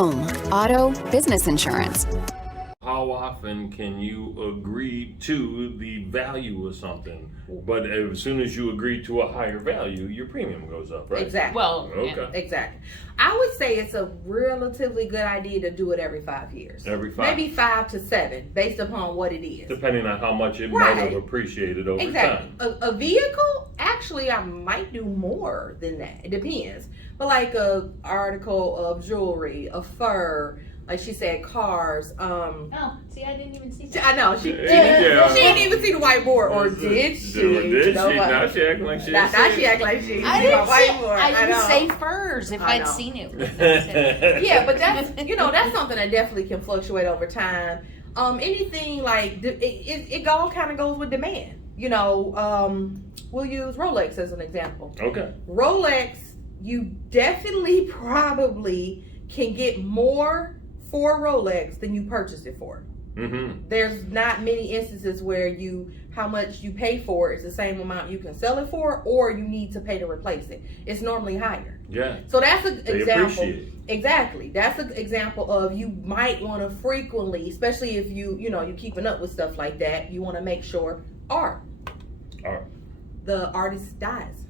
home, auto, business insurance. How often can you agree to the value of something? But as soon as you agree to a higher value, your premium goes up, right? Exactly. Well, Okay. Exactly. I would say it's a relatively good idea to do it every 5 years. Every 5? Maybe 5 to 7, based upon what it is. Depending on how much it might Right. have appreciated over Exactly. time. A vehicle, actually, I might do more than that. It depends. But like a article of jewelry, a fur, like she said, cars. Oh, see, I didn't even see that. I know she Yeah. she didn't even see the whiteboard, or did she? Did she? Know what? Now she acting like she Now didn't see she it. act like she. I didn't see. whiteboard. I didn't know. say furs. If I I'd know. seen it, would have said Yeah, but that's that's something that definitely can fluctuate over time. Anything like it all kind of goes with demand. We'll use Rolex as an example. Okay. Rolex, you definitely probably can get more for Rolex than you purchased it for. Mm-hmm. There's not many instances where how much you pay for is the same amount you can sell it for, or you need to pay to replace it. It's normally higher. Yeah. So that's an They example. appreciate it. Exactly. That's an example of you might want to frequently, especially if you're keeping up with stuff like that, you want to make sure art. The artist dies.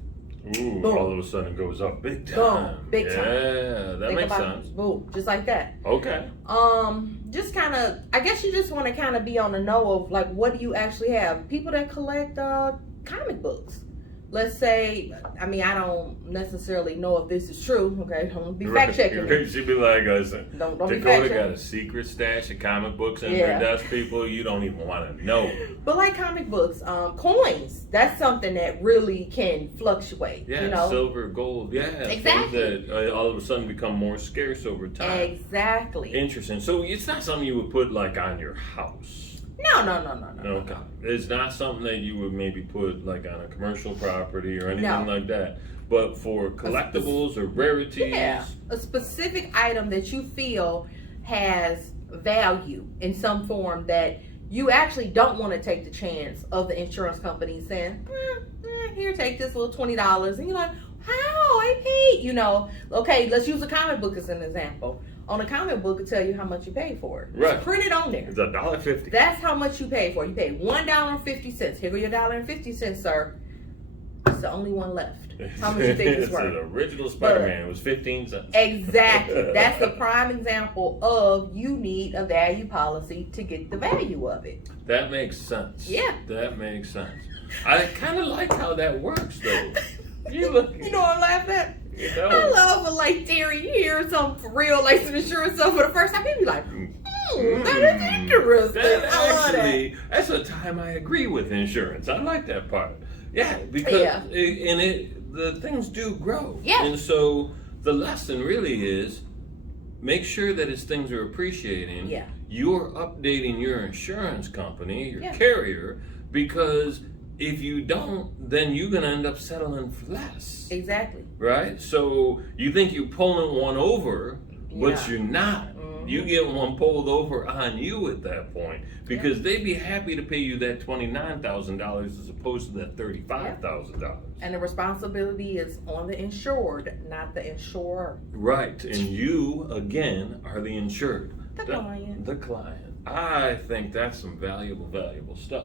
Ooh, Boom. all of a sudden it goes up big time. Boom. Big time. Yeah, that Think makes about sense. it. Boom. Just like that. Okay. Just kind of, I guess you just want to kind of be on the know of like, what do you actually have? People that collect comic books. Let's say, I don't necessarily know if this is true. Okay, don't be fact checking me. She'd be like, Don't be Dakota fact got checking. a secret stash of comic books in Yeah. her desk, people. You don't even want to know. But like comic books, coins, that's something that really can fluctuate. Yeah, silver, gold. Yeah, Exactly. Things that all of a sudden become more scarce over time. Exactly. Interesting. So it's not something you would put like on your house. No. Okay. It's not something that you would maybe put like on a commercial property or anything like that. But for collectibles or rarities. Yeah, a specific item that you feel has value in some form that you actually don't want to take the chance of the insurance company saying, here, take this little $20. And you're like, how? I paid, Okay, let's use a comic book as an example. On a comic book, it'll tell you how much you paid for it. Right. It's printed on there. It's $1.50. That's how much you paid for it. You paid $1.50. Here go your $1.50, sir. It's the only one left. How much you think it's worth? It's an original Spider-Man. It was 15 cents. Exactly. That's a prime example of you need a value policy to get the value of it. That makes sense. Yeah. That makes sense. I kind of like how that works, though. You look. You know what I'm laughing at? I love when, like, Terry, you hear something for real, like some insurance stuff for the first time, people be like, that is interesting. That's a time I agree with insurance. I like that part. Yeah, because the things do grow. Yeah. And so the lesson really is make sure that as things are appreciating, you're updating your insurance company, your carrier, because if you don't, then you're going to end up settling for less. Exactly. Right? So you think you're pulling one over, but you're not. Mm-hmm. You get one pulled over on you at that point because they'd be happy to pay you that $29,000 as opposed to that $35,000. And the responsibility is on the insured, not the insurer. Right. And you, again, are the insured. The client. The client. I think that's some valuable stuff.